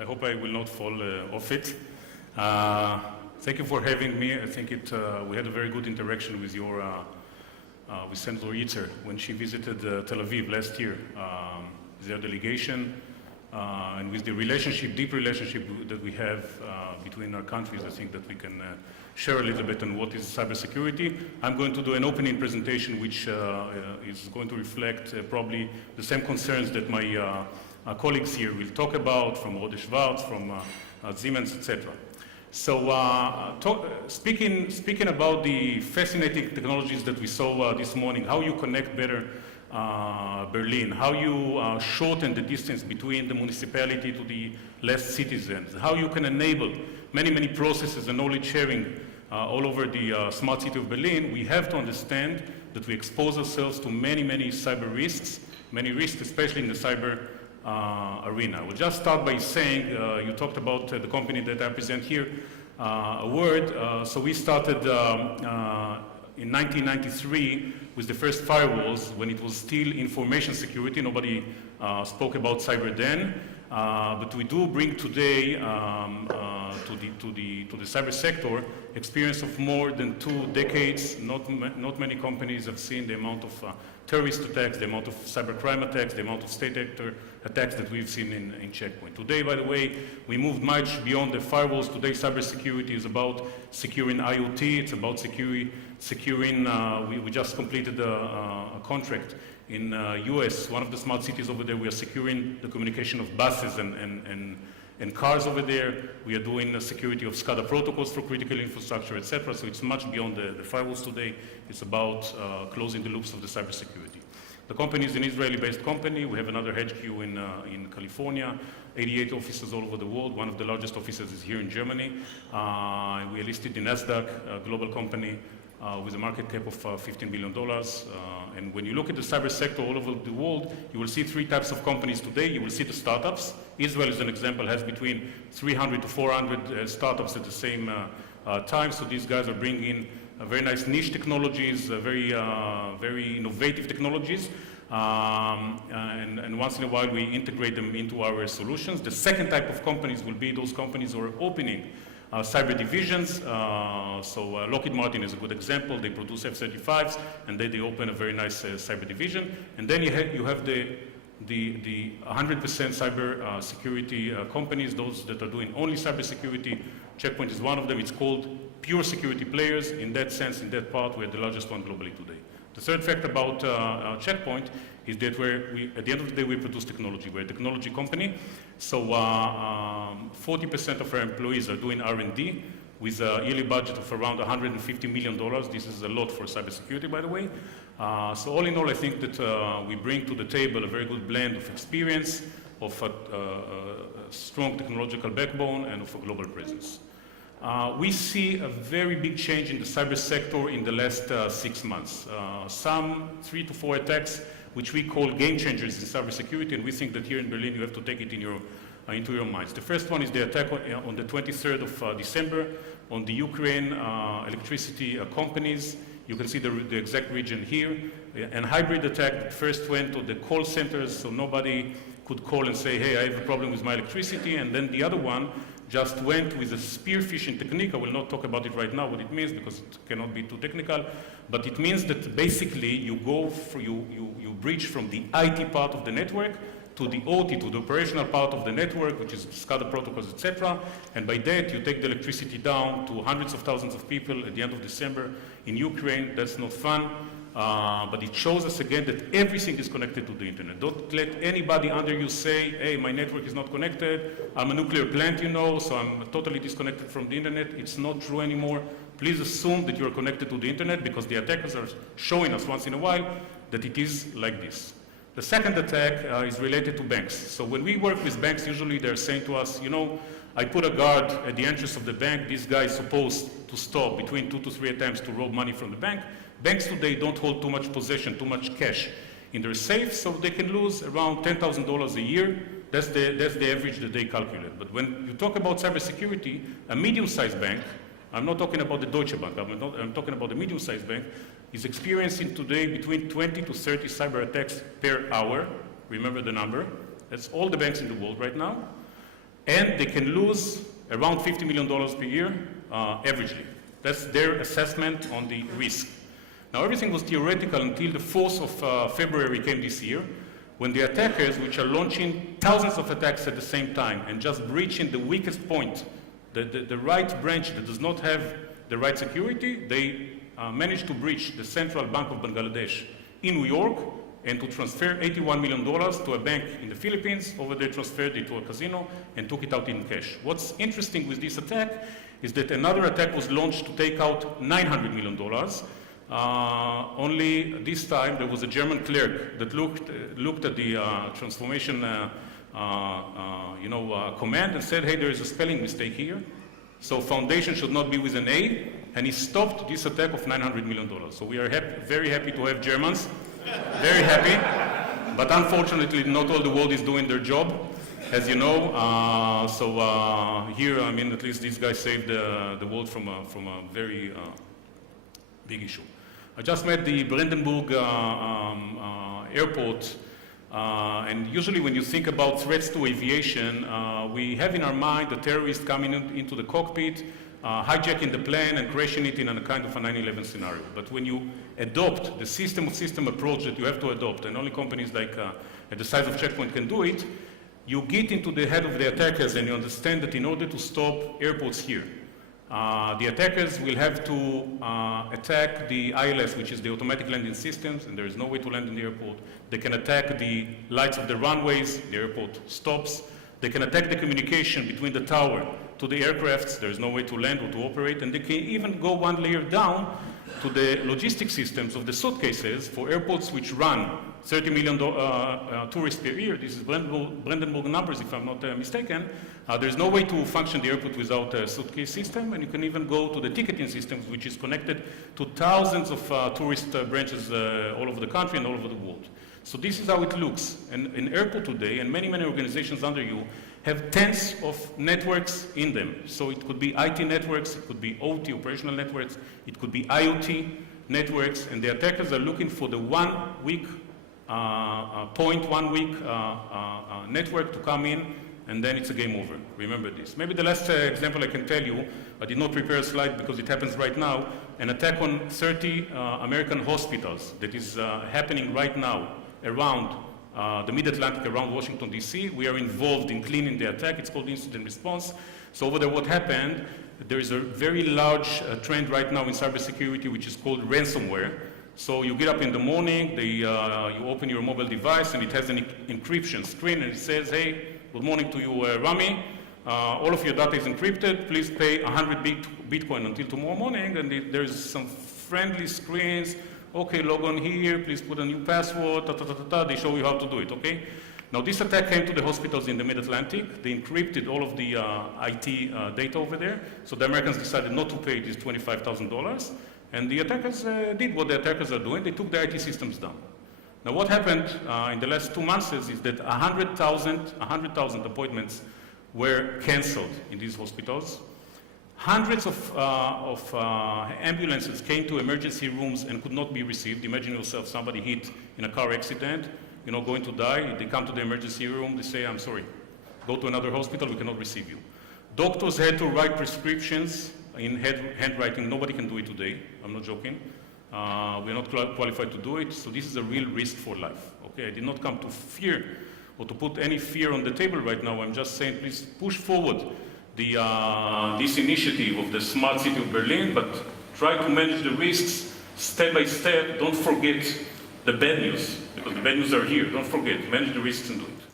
I hope I will not fall off it. Thank you for having me. I think we had a very good interaction with with Senator Yitzer when she visited Tel Aviv last year, with their delegation, and with the deep relationship that we have between our countries. I think that we can share a little bit on what is cybersecurity. I'm going to do an opening presentation which is going to reflect probably the same concerns that my colleagues here will talk about, from Rode Schwartz, from Siemens, etc. So speaking about the fascinating technologies that we saw this morning, how you connect better Berlin, how you shorten the distance between the municipality to the less citizens, how you can enable many processes and knowledge sharing all over the smart city of Berlin, we have to understand that we expose ourselves to many cyber risks, especially in the cyber arena. We'll just start by saying, you talked about the company that I present here, a word. So we started in 1993 with the first firewalls when it was still information security. Nobody spoke about cyber then, but we do bring today to the cyber sector experience of more than 2 decades. Not many companies have seen the amount of terrorist attacks, the amount of cybercrime attacks, the amount of state actor attacks that we've seen in Checkpoint. Today, by the way, we moved much beyond the firewalls. Today, cybersecurity is about securing IoT. It's about securing. We just completed a contract in US, one of the smart cities over there. We are securing the communication of buses and cars over there. We are doing the security of SCADA protocols for critical infrastructure, etc. So it's much beyond the firewalls today. It's about closing the loops of the cybersecurity. The company is an Israeli-based company. We have another HQ in California, 88 offices all over the world. One of the largest offices is here in Germany. We are listed in NASDAQ, a global company with a market cap of $15 billion. And when you look at the cyber sector all over the world, you will see 3 types of companies today. You will see the startups. Israel, as an example, has between 300 to 400 startups at the same time. So these guys are bringing in very nice niche technologies, very innovative technologies. And once in a while, we integrate them into our solutions. The second type of companies will be those companies who are opening cyber divisions. So Lockheed Martin is a good example. They produce F-35s, and then they open a very nice cyber division. And then you have the 100% cyber security companies, those that are doing only cyber security. Checkpoint is one of them. It's called pure security players. In that sense, in that part, we're the largest one globally today. The third fact about Checkpoint is that at the end of the day, we produce technology. We're a technology company. So 40% of our employees are doing R&D with a yearly budget of around $150 million. This is a lot for cybersecurity, by the way. So all in all, I think that we bring to the table a very good blend of experience, of a strong technological backbone, and of a global presence. We see a very big change in the cyber sector in the last 6 months. Some 3 to 4 attacks, which we call game changers in cybersecurity, and we think that here in Berlin you have to take it into your minds. The first one is the attack on the 23rd of December on the Ukraine electricity companies. You can see the exact region here. An hybrid attack that first went to the call centers, so nobody could call and say, hey, I have a problem with my electricity, and then the other one just went with a spear phishing technique. I will not talk about it right now, what it means, because it cannot be too technical, but it means that basically you breach from the IT part of the network to the OT, to the operational part of the network, which is SCADA protocols, etc. And by that, you take the electricity down to hundreds of thousands of people at the end of December in Ukraine. That's not fun. But it shows us again that everything is connected to the internet. Don't let anybody under you say, hey, my network is not connected. I'm a nuclear plant, so I'm totally disconnected from the internet. It's not true anymore. Please assume that you're connected to the internet, because the attackers are showing us once in a while that it is like this. The second attack is related to banks. So when we work with banks, usually they're saying to us, I put a guard at the entrance of the bank. This guy is supposed to stop between 2 to 3 attempts to rob money from the bank. Banks today don't hold too much possession, too much cash in their safe, so they can lose around $10,000 a year. That's the average that they calculate. But when you talk about cybersecurity, a medium-sized bank, I'm not talking about the Deutsche Bank, I'm talking about the medium-sized bank, is experiencing today between 20 to 30 cyber attacks per hour. Remember the number. That's all the banks in the world right now. and they can lose around $50 million per year averagely. That's their assessment on the risk. Now, everything was theoretical until the 4th of February came this year, when the attackers, which are launching thousands of attacks at the same time and just breaching the weakest point, the right branch that does not have the right security, they managed to breach the Central Bank of Bangladesh in New York and to transfer $81 million to a bank in the Philippines. Over there, transferred it to a casino and took it out in cash. What's interesting with this attack is that another attack was launched to take out $900 million. Only this time there was a German clerk that looked at the transformation command and said, hey, there is a spelling mistake here. So foundation should not be with an A, and he stopped this attack of $900 million. So we are very happy to have Germans, very happy, but unfortunately not all the world is doing their job, as you know. Here, I mean, at least these guys saved the world from a very big issue. I just met the Brandenburg airport, and usually when you think about threats to aviation, we have in our mind the terrorist coming into the cockpit, hijacking the plane and crashing it in a kind of a 9/11 scenario. But when you adopt the system approach that you have to adopt, and only companies like at the size of Checkpoint can do it, you get into the head of the attackers and you understand that in order to stop airports here, the attackers will have to attack the ILS, which is the automatic landing systems, and there is no way to land in the airport. They can attack the lights of the runways, the airport stops. They can attack the communication between the tower to the aircrafts, there is no way to land or to operate, and they can even go one layer down to the logistic systems of the suitcases for airports which run 30 million tourists per year. This is Brandenburg numbers, if I'm not mistaken. There's no way to function the airport without a suitcase system, and you can even go to the ticketing systems, which is connected to thousands of tourist branches all over the country and all over the world. So this is how it looks. And an airport today, and many organizations under you, have tens of networks in them. So it could be IT networks, it could be OT, operational networks, it could be IoT networks, and the attackers are looking for the one-week network to come in, and then it's a game over. Remember this. Maybe the last example I can tell you, I did not prepare a slide because it happens right now, an attack on 30 American hospitals that is happening right now around the Mid-Atlantic, around Washington, D.C. We are involved in cleaning the attack. It's called incident response. So over there, what happened, there is a very large trend right now in cybersecurity, which is called ransomware. So you get up in the morning, you open your mobile device, and it has an encryption screen, and it says, hey, good morning to you, Rami. All of your data is encrypted. Please pay 100 Bitcoin until tomorrow morning, and there's some friendly screens. Okay, log on here, please put a new password, They show you how to do it, okay? Now, this attack came to the hospitals in the Mid-Atlantic. They encrypted all of the IT data over there, so the Americans decided not to pay these $25,000, and the attackers did what the attackers are doing. They took the IT systems down. Now, what happened in the last 2 months is that 100,000 appointments were canceled in these hospitals. Hundreds of ambulances came to emergency rooms and could not be received. Imagine yourself, somebody hit in a car accident, going to die. They come to the emergency room, they say, I'm sorry, go to another hospital, we cannot receive you. Doctors had to write prescriptions in handwriting. Nobody can do it today, I'm not joking. We're not qualified to do it, so this is a real risk for life. Okay, I did not come to fear or to put any fear on the table right now. I'm just saying, please push forward this initiative of the smart city of Berlin, but try to manage the risks step by step. Don't forget the bad news, because the bad news are here. Don't forget, manage the risks and do it.